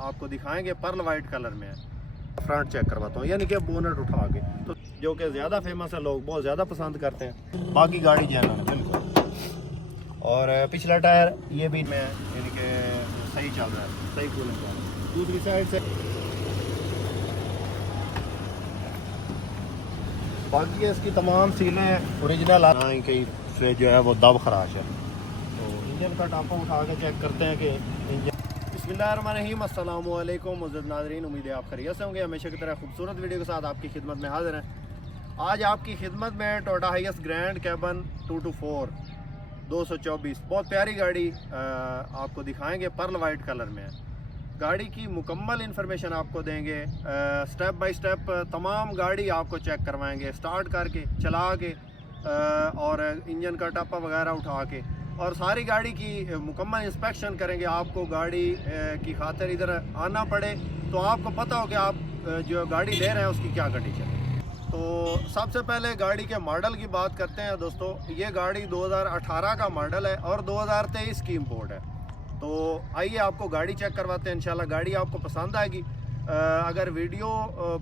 आपको दिखाएंगे pearl white colour में है। फ्रंट चेक करवाता हूँ, यानी कि बोनट उठा के, तो जो कि ज़्यादा फेमस है, लोग बहुत ज़्यादा पसंद करते हैं। बाकी गाड़ी जैन है बिल्कुल। और पिछला टायर ये भी मैं यानी कि सही चल रहा है, सही कूलिंग चल रहा है। दूसरी साइड से बाकी इसकी तमाम सीलें ओरिजिनल आ रही, कहीं से जो है वो दब खराश है। तो इंजन का टापा उठा के चेक करते हैं कि इंजन। बिस्मिल्लाहिर्रहमानिर्रहीम, अस्सलाम वालेकुम मुअज़्ज़िज़ नाज़रीन, उम्मीद है आप खैरियत से होंगे। हमेशा की तरह खूबसूरत वीडियो के साथ आपकी खिदमत में हाजिर हैं। आज आपकी खिदमत में टोयोटा हाइएस्ट ग्रैंड कैबन 224 224 बहुत प्यारी गाड़ी आपको दिखाएंगे। पर्ल वाइट कलर में है। गाड़ी की मुकम्मल इन्फॉर्मेशन आपको देंगे, स्टेप बाय स्टेप तमाम गाड़ी आपको चेक करवाएंगे, स्टार्ट करके, चला के और इंजन का टप्पा वगैरह उठा के, और सारी गाड़ी की मुकम्मल इंस्पेक्शन करेंगे। आपको गाड़ी की खातिर इधर आना पड़े तो आपको पता हो कि आप जो गाड़ी ले रहे हैं उसकी क्या कंडीशन है। तो सबसे पहले गाड़ी के मॉडल की बात करते हैं दोस्तों। ये गाड़ी 2018 का मॉडल है और 2023 की इम्पोर्ट है। तो आइए आपको गाड़ी चेक करवाते हैं, इंशाल्लाह गाड़ी आपको पसंद आएगी। अगर वीडियो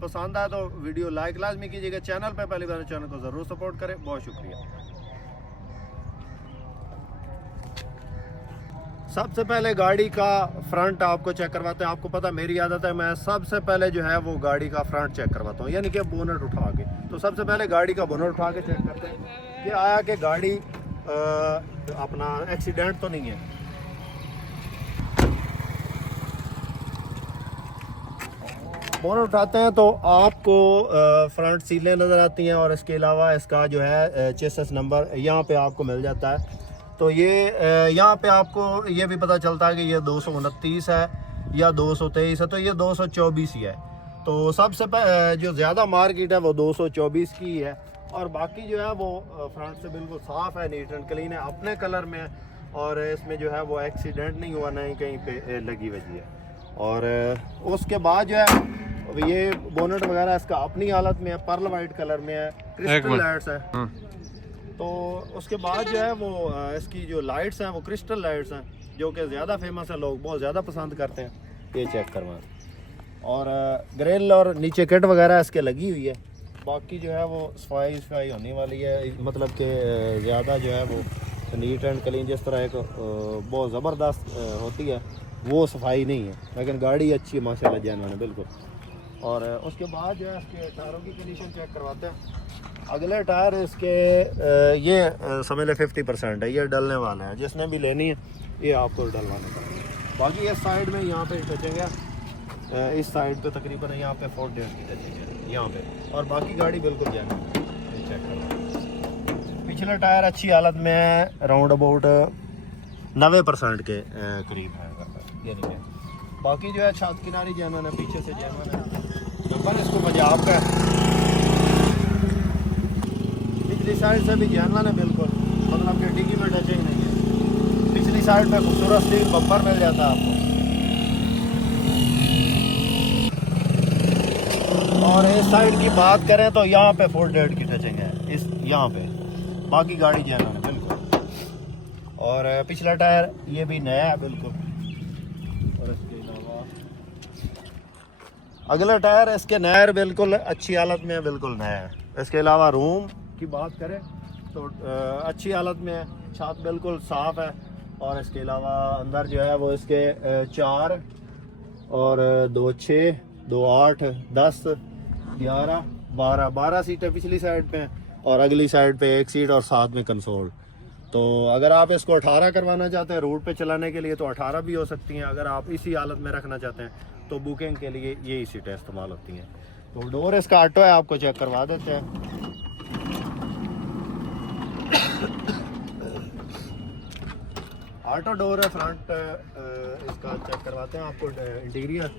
पसंद आए तो वीडियो लाइक लाजमी कीजिएगा। चैनल पर पहली बार, चैनल को ज़रूर सपोर्ट करें। बहुत शुक्रिया। सबसे पहले गाड़ी का फ्रंट आपको चेक करवाते हैं। आपको पता मेरी आदत है, मैं सबसे पहले जो है वो गाड़ी का फ्रंट चेक करवाता हूँ, यानी कि बोनट उठा के। तो सबसे पहले गाड़ी का बोनट उठा के चेक करते हैं कि आया कि गाड़ी अपना एक्सीडेंट तो नहीं है। बोनट उठाते हैं तो आपको फ्रंट सीलें नज़र आती हैं, और इसके अलावा इसका जो है चेसिस नंबर यहाँ पे आपको मिल जाता है। तो ये यहाँ पे आपको ये भी पता चलता है कि ये 229 है या 223 है, तो ये 224 ही है। तो सबसे जो ज़्यादा मार्केट है वो 224 की है, और बाकी जो है वो फ्रंट से बिल्कुल साफ़ है, नीट एंड क्लीन है, अपने कलर में है, और इसमें जो है वो एक्सीडेंट नहीं हुआ, नहीं कहीं पे लगी वजी है। और उसके बाद जो है ये बोनट वगैरह इसका अपनी हालत में है, पर्ल वाइट कलर में है, क्रिस्टल लाइट्स है। तो उसके बाद जो है वो इसकी जो लाइट्स हैं वो क्रिस्टल लाइट्स हैं, जो कि ज़्यादा फेमस है, लोग बहुत ज़्यादा पसंद करते हैं। ये चेक करवाएं। और ग्रिल और नीचे किट वगैरह इसके लगी हुई है। बाकी जो है वो सफाई होने वाली है, मतलब कि ज़्यादा जो है वो नीट एंड क्लीन जिस तरह एक बहुत ज़बरदस्त होती है वो सफाई नहीं है, लेकिन गाड़ी अच्छी है माशाल्लाह, जैन है बिल्कुल। और उसके बाद जो है इसके टायरों की कंडीशन चेक करवाते हैं। अगले टायर इसके ये समझ लें 50% है, ये डलने वाला है। जिसने भी लेनी है ये आपको डलवाने का। बाकी इस साइड में यहाँ पे टचिंग है, इस साइड पे तकरीबन यहाँ पे 4 डेज की टचिंग है यहाँ पे, और बाकी गाड़ी बिल्कुल जैन है। चेक करो, पिछला टायर अच्छी हालत में है, राउंड अबाउट 90% के करीब है ये नहीं है। बाकी जो है छत किनारी जैन है, पीछे से जैन है। नंबर इसको पंजाब का है, पिछली साइड से भी जैनवन है बिल्कुल, मतलब कि डिग्गी में टचिंग नहीं है। पिछली साइड पे खूबसूरत स्टील बम्पर मिल जाता है आपको, और इस साइड की बात करें तो यहाँ पे 4 डेड की टचिंग है इस यहाँ पे। बाकी गाड़ी जैनवन है बिल्कुल। और पिछला टायर ये भी नया है बिल्कुल, और इसके अलावा अगला टायर इसके नया बिल्कुल अच्छी हालत में है, बिल्कुल नया है। इसके अलावा रूम की बात करें तो अच्छी हालत में है, छत बिल्कुल साफ़ है। और इसके अलावा अंदर जो है वो इसके 4 और 2 6 2 8 10 11 12 सीटें पिछली साइड पे हैं, और अगली साइड पे एक सीट और साथ में कंसोल। तो अगर आप इसको 18 करवाना चाहते हैं रोड पे चलाने के लिए तो 18 भी हो सकती हैं। अगर आप इसी हालत में रखना चाहते हैं तो बुकिंग के लिए यही सीटें इस्तेमाल होती हैं। तो डोर इसका ऑटो है, आपको चेक करवा देते हैं। ऑटो डोर है फ्रंट, इसका चेक करवाते हैं आपको। इंटीरियर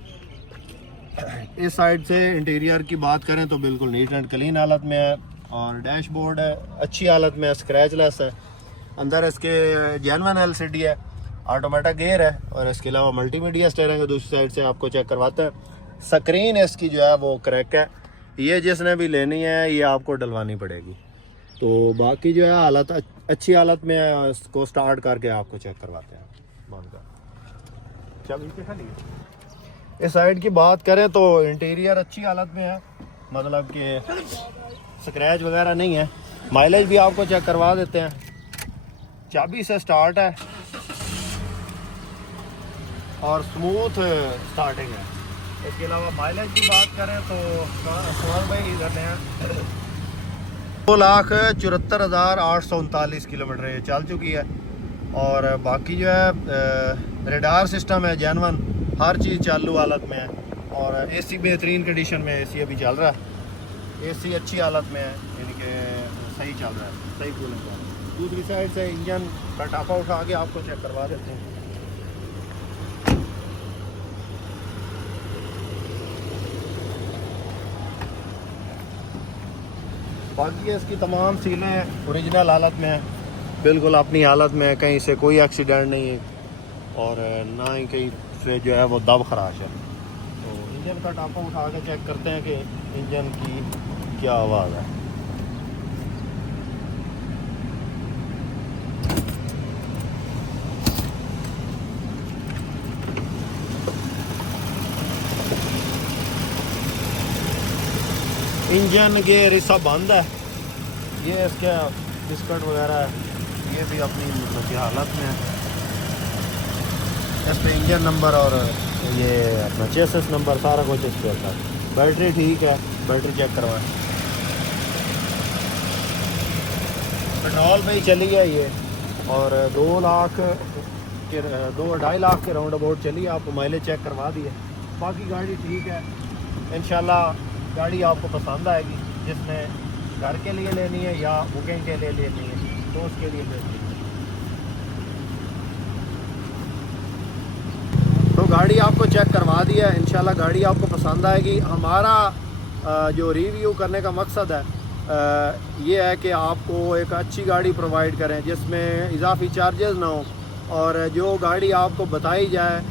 इस साइड से इंटीरियर की बात करें तो बिल्कुल नीट एंड क्लीन हालत में है, और डैशबोर्ड अच्छी हालत में है, स्क्रैचलेस है। अंदर इसके जेन्युइन एलसीडी है, ऑटोमेटिक गियर है, और इसके अलावा मल्टीमीडिया स्टीयरिंग है। दूसरी साइड से आपको चेक करवाते हैं। स्क्रीन इसकी जो है वो क्रैक है, ये जिसने भी लेनी है ये आपको डलवानी पड़ेगी। तो बाकी जो है हालत अच्छी हालत में है, इसको स्टार्ट करके आपको चेक करवाते हैं। बंद कर, चल नीचे खाली है। इस साइड की बात करें तो इंटीरियर अच्छी हालत में है, मतलब कि स्क्रैच वगैरह नहीं है। माइलेज भी आपको चेक करवा देते हैं, चाबी से स्टार्ट है और स्मूथ स्टार्टिंग है। इसके अलावा माइलेज की बात करें तो सवाल भाई इधर हैं 2,74,839 किलोमीटर ये चल चुकी है। और बाकी जो है रेडार सिस्टम है जेनवन, हर चीज़ चालू हालत में है। और एसी बेहतरीन कंडीशन में एसी अभी चल रहा है, एसी अच्छी हालत में है, यानी कि सही चल रहा है, सही कूलिंग कर रहा है। दूसरी साइड से इंजन का टापा उठा के आपको चेक करवा देते हैं। बाकी इसकी तमाम सीलें ओरिजिनल हालत में है, बिल्कुल अपनी हालत में है, कहीं से कोई एक्सीडेंट नहीं है और ना ही कहीं से जो है वो दब खराश है। तो इंजन का टापा उठा के चेक करते हैं कि इंजन की क्या आवाज़ है। इंजन गेयर सब बंद है, ये इसके बिस्कट वगैरह ये भी अपनी मतलब की हालत में है। इस पे इंजन नंबर और ये अपना चेसिस नंबर सारा कुछ इस पे होता है। बैटरी ठीक है, बैटरी चेक करवाएं। पेट्रोल पे ही चली है ये और 2 लाख के राउंड अबाउट चली है। आपको माइलेज चेक करवा दिए। बाकी गाड़ी ठीक है, इंशाल्लाह गाड़ी आपको पसंद आएगी। जिसने घर के लिए लेनी है या बुकिंग के लिए लेनी है तो उसके लिए लेनी है। तो गाड़ी आपको चेक करवा दी है, इंशाल्लाह गाड़ी आपको पसंद आएगी। हमारा जो रिव्यू करने का मकसद है ये है कि आपको एक अच्छी गाड़ी प्रोवाइड करें जिसमें इजाफी चार्जेस ना हो, और जो गाड़ी आपको बताई जाए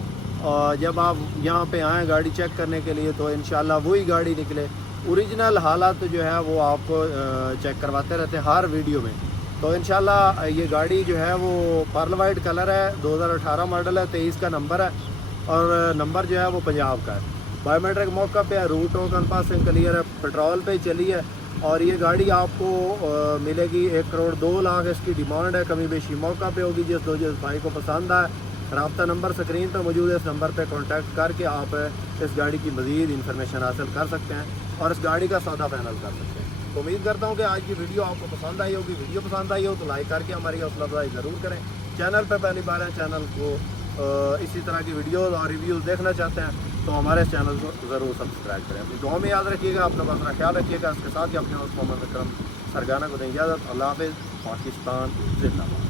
और जब आप यहाँ पे आएँ गाड़ी चेक करने के लिए तो इंशाल्लाह वही गाड़ी निकले। ओरिजिनल हालत जो है वो आपको चेक करवाते रहते हैं हर वीडियो में। तो इंशाल्लाह ये गाड़ी जो है वो पर्ल वाइट कलर है, 2018 मॉडल है, 23 का नंबर है और नंबर जो है वो पंजाब का है। बायोमेट्रिक मौका पे है, रूट और कंपासिंग क्लियर है, पेट्रोल पे चली है और ये गाड़ी आपको मिलेगी 1,02,00,000 इसकी डिमांड है। कमी बेशी मौका पे होगी। जिस भाई को पसंद आए राब्ता नंबर स्क्रीन पर मौजूद है, इस नंबर पे कांटेक्ट करके आप इस गाड़ी की मज़ीद इन्फॉर्मेशन हासिल कर सकते हैं और इस गाड़ी का सौदा फाइनल कर सकते हैं। तो उम्मीद करता हूँ कि आज की वीडियो आपको पसंद आई होगी। वीडियो पसंद आई हो तो लाइक करके हमारी हौसला अफजाई ज़रूर करें। चैनल पर पहली बार है, चैनल को इसी तरह की वीडियोज़ और रिव्यूज़ देखना चाहते हैं तो हमारे चैनल को ज़रूर सब्सक्राइब करें। अपनी दुआ में याद रखिएगा, अपना अपना ख्याल रखिएगा। इसके साथ ही अपने मोहम्मद अकरम सरगाना को दें इजाज़त। अल्लाह हाफ़िज़। पाकिस्तान जिंदाबाद।